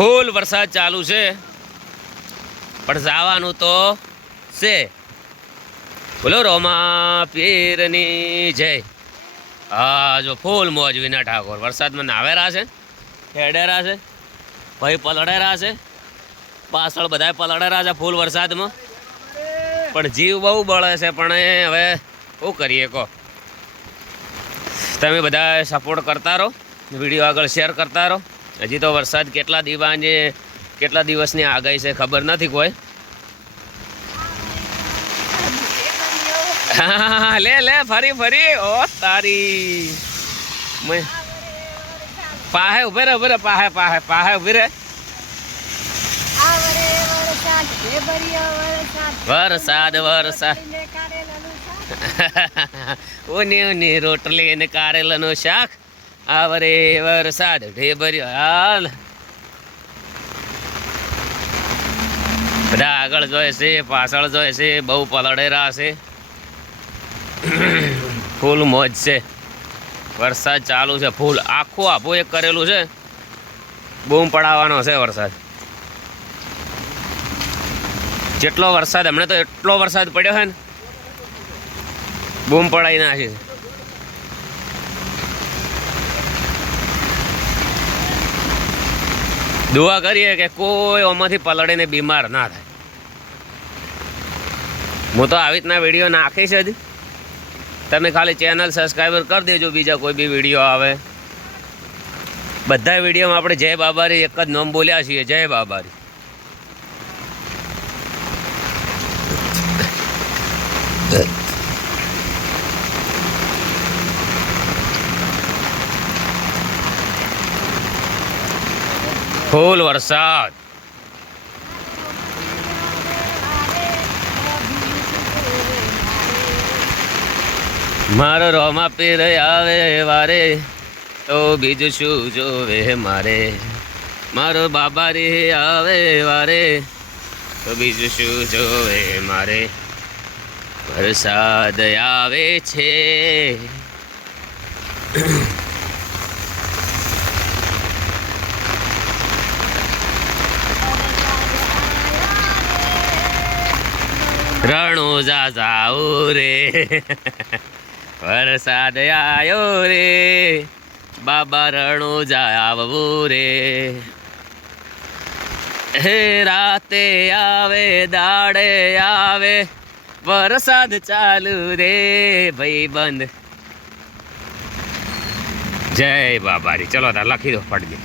ફૂલ વરસાદ ચાલુ છે પણ જવાનું તો છે. બોલો રોમા પીરની જય. હા જો ફૂલ મોજ વિના ઠાકોર વરસાદમાં નાવેરા છે, હેડેરા છે, ભાઈ પલળેરા છે, પાછળ બધા પલળેરા છે ફૂલ વરસાદમાં. પણ જીવ બહુ બળે છે. પણ હવે શું કરીએ કહો? તમે બધા સપોર્ટ કરતા રહો, વિડીયો આગળ શેર કરતા રહો. હજી તો વરસાદ કેટલા દિવસની આગાહી છે ખબર નથી કોઈ. હા લે ફરી ઓ તારી પાહે ઉભે રે પાહે ઉભી રે. વરસાદ ઓની રોટલી ને કારેલાનું શાક. આવરે વરસાદ ઢેબરિયો. હાલ બધા આગળ જોઈ છે, પાછળ જોઈ છે, બહુ પલળેરા છે. ફૂલ મોજ છે, વરસાદ ચાલુ છે ફૂલ. આખું આભું એક કરેલું છે, બૂમ પડાવવાનો છે વરસાદ. જેટલો વરસાદ હમણાં તો એટલો વરસાદ પડ્યો છે ને, બૂમ પડાવી નાખી. દુઆ કરીએ કે કોઈ આમાંથી પલળીને બીમાર ના થાય. હું તો આવી રીતના વિડીયો નાખીશ જ. તમે ખાલી ચેનલ સબસ્ક્રાઈબર કરી દેજો. બીજા કોઈ બી વિડીયો આવે, બધા વિડીયોમાં આપણે જય બાબારી એક જ નામ બોલ્યા છીએ, જય બાબારી. ફૂલ વરસાદ. મારો રોમા પીર આવે વારે તો બીજું શું જોવે મારે. મારો બાબારી આવે વારે તો બીજું શું જોવે મારે. વરસાદ આવે છે. રણુજા જાઉ રે વરસાદ આયો રે બાબા રણુજા આવવું રે. હે રાતે આવે દાડે આવે વરસાદ ચાલુ રે ભાઈબંધ. જય બાબારી. ચલો તાર લખી દો ફટકી.